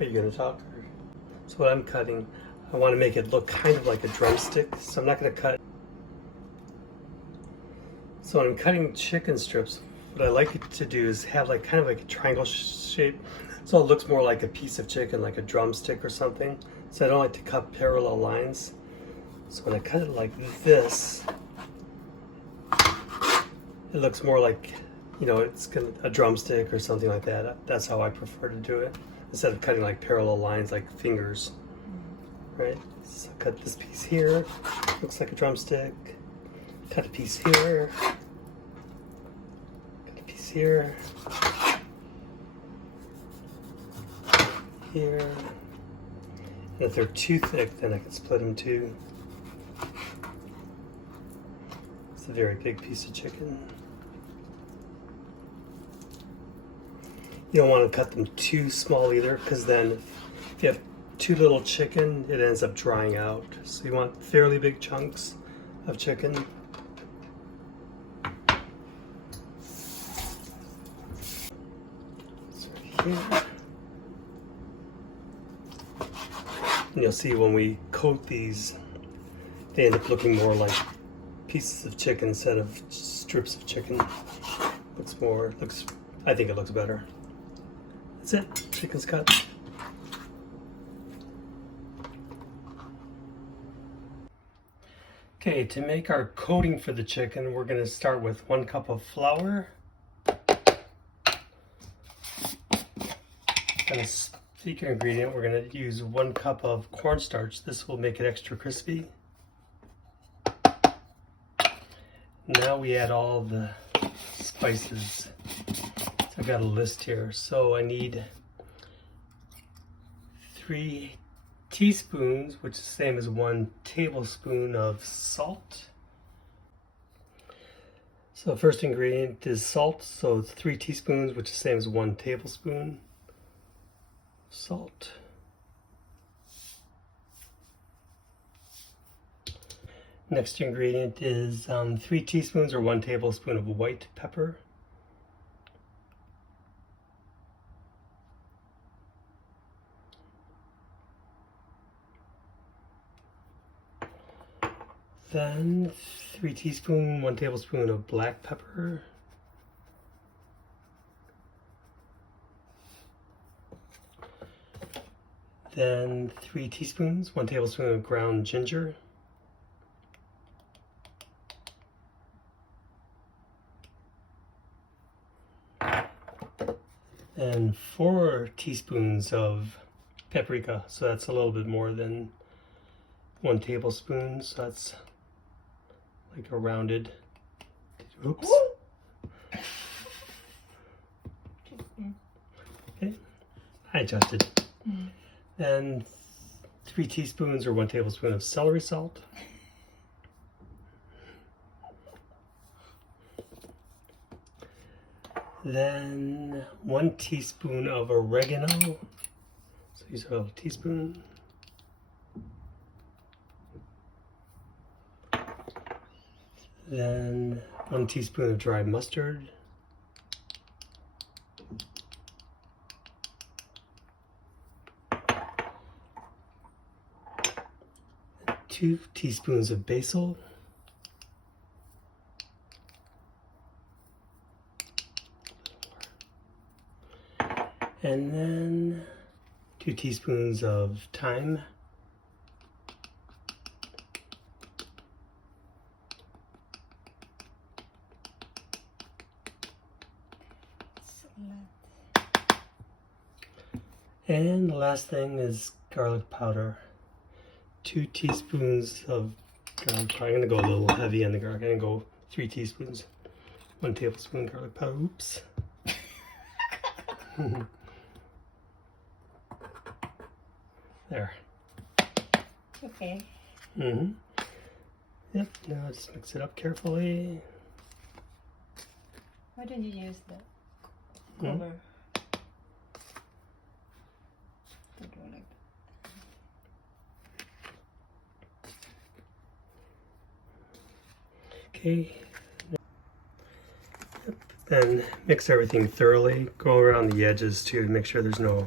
Are you going to talk? So what I'm cutting, I want to make it look kind of like a drumstick, so I'm not going to cut. So when I'm cutting chicken strips, what I like it to do is have like kind of like a triangle shape, so it looks more like a piece of chicken, like a drumstick or something. So I don't like to cut parallel lines. So when I cut it like this, it looks more like, you know, it's a drumstick or something like that. That's how I prefer to do it, instead of cutting like parallel lines like fingers, right? So cut this piece here, looks like a drumstick. Cut a piece here, cut a piece here, here. And if they're too thick, then I can split them too. It's a very big piece of chicken. You don't want to cut them too small either, because then if you have too little chicken, it ends up drying out. So you want fairly big chunks of chicken. Here. And you'll see when we coat these, they end up looking more like pieces of chicken instead of strips of chicken. I think it looks better. That's it, chicken's cut. Okay, to make our coating for the chicken, we're going to start with 1 cup of flour. And a secret ingredient, we're going to use 1 cup of cornstarch. This will make it extra crispy. Now we add all the spices. So I've got a list here. So I need 3 teaspoons, which is the same as 1 tablespoon of salt. So first ingredient is salt. So it's 3 teaspoons, which is the same as 1 tablespoon. Salt. Next ingredient is 3 teaspoons or 1 tablespoon of white pepper. Then 3 teaspoons, 1 tablespoon of black pepper. Then 3 teaspoons, 1 tablespoon of ground ginger. And 4 teaspoons of paprika. So that's a little bit more than 1 tablespoon. So that's like a rounded. Oops. Okay, I adjusted. Then 3 teaspoons or 1 tablespoon of celery salt. Then 1 teaspoon of oregano. So use a teaspoon. Then 1 teaspoon of dry mustard. 2 teaspoons of basil. And then 2 teaspoons of thyme. And the last thing is garlic powder. 2 teaspoons of garlic powder. I'm going to go a little heavy on the garlic. I'm going to go 3 teaspoons. 1 tablespoon garlic powder. Oops. There. Okay. Yep, now just mix it up carefully. Why don't you use the cover? To do like that. Okay. Then mix everything thoroughly. Go around the edges too to make sure there's no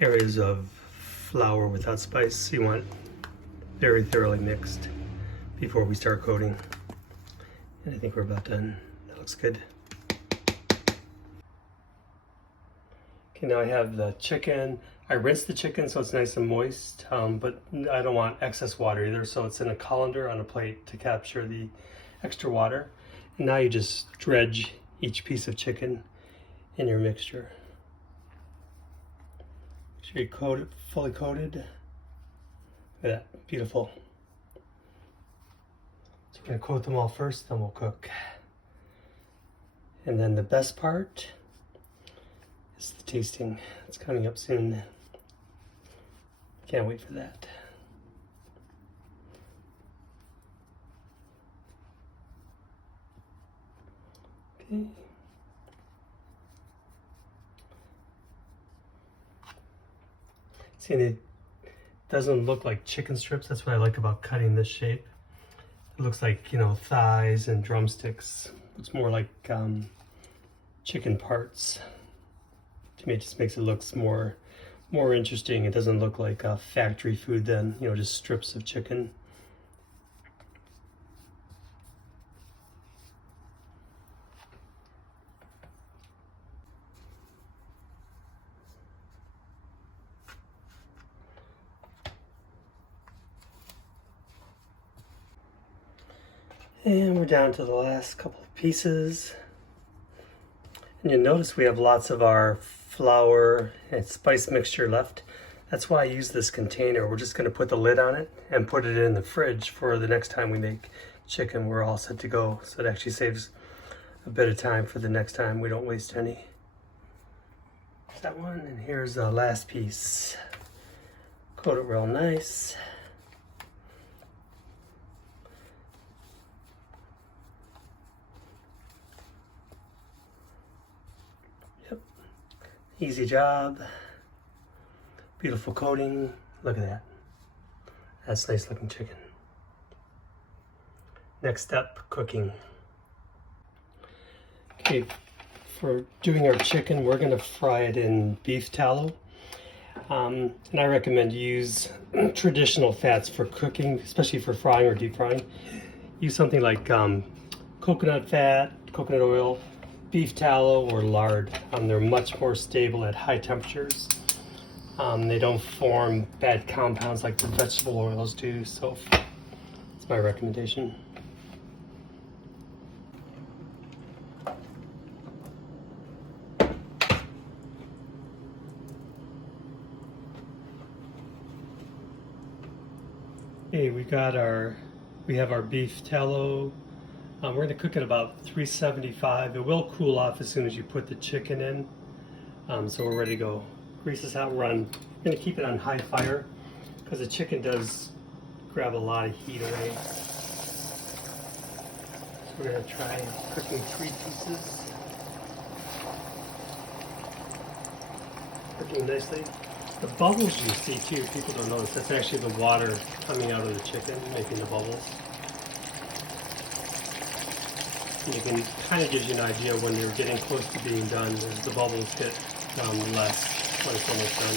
areas of flour without spice. You want very thoroughly mixed before we start coating. And I think we're about done. That looks good. Okay, now I have the chicken. I rinsed the chicken so it's nice and moist, but I don't want excess water either, so it's in a colander on a plate to capture the extra water. And now you just dredge each piece of chicken in your mixture. Make sure you coat it, fully coated. Look at that, beautiful. So we're gonna coat them all first, then we'll cook. And then the best part is the tasting. It's coming up soon. Can't wait for that. Okay. See, it doesn't look like chicken strips. That's what I like about cutting this shape. It looks like, you know, thighs and drumsticks. It's more like chicken parts. To me, it just makes it look more interesting. It doesn't look like factory food then, you know, just strips of chicken. And we're down to the last couple of pieces. And you'll notice we have lots of our flour and spice mixture left. That's why I use this container. We're just going to put the lid on it and put it in the fridge for the next time we make chicken. We're all set to go. So it actually saves a bit of time for the next time. We don't waste any. There's that one. And here's the last piece. Coat it real nice. Easy job. Beautiful coating. Look at that. That's nice looking chicken. Next step, cooking. Okay, for doing our chicken, we're gonna fry it in beef tallow. And I recommend use traditional fats for cooking, especially for frying or deep frying. Use something like coconut fat, coconut oil, beef tallow, or lard. They're much more stable at high temperatures. They don't form bad compounds like the vegetable oils do, so that's my recommendation. Okay, we have our beef tallow. We're going to cook it about 375. It will cool off as soon as you put the chicken in. So we're ready to go. Grease is out. We're going to keep it on high fire because the chicken does grab a lot of heat away. So we're going to try cooking 3 pieces. Cooking nicely. The bubbles you see too, people don't notice, that's actually the water coming out of the chicken making the bubbles. You can kind of gives you an idea when you're getting close to being done as the bubbles get less when it's almost done.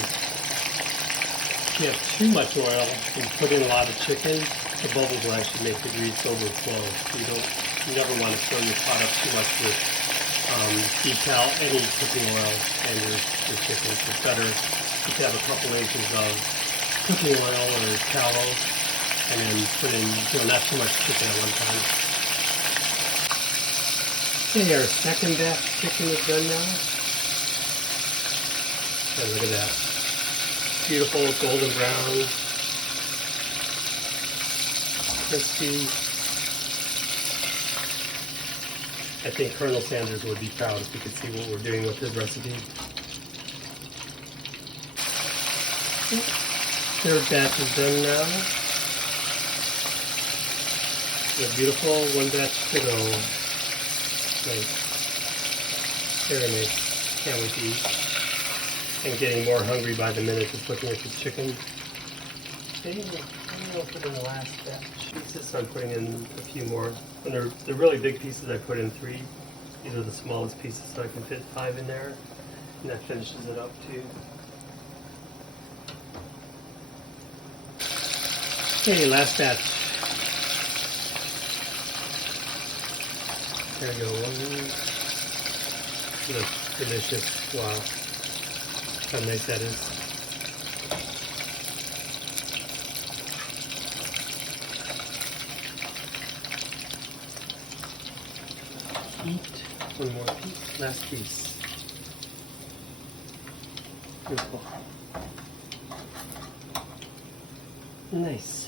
If you have too much oil and put in a lot of chicken, the bubbles will actually make the grease overflow. You never want to fill your pot up too much with any cooking oil and your chicken. So it's better if you have a couple inches of cooking oil or tallow and then put in not too much chicken at one time. Okay, our second batch chicken is done now. And look at that. Beautiful golden brown. Crispy. I think Colonel Sanders would be proud if you could see what we're doing with his recipe. Third batch is done now. They're beautiful. One batch to go. Nice. Very nice. Can't wait to eat. I'm getting more hungry by the minute just looking at this chicken. Okay, I'm going to put in the last batch pieces, so I'm putting in a few more. When they're really big pieces, I put in 3. These are the smallest pieces, so I can fit 5 in there. And that finishes it up too. Okay, last batch. There we go. Look, delicious. Wow. How nice that is. Eat one more piece. Last piece. Beautiful. Nice.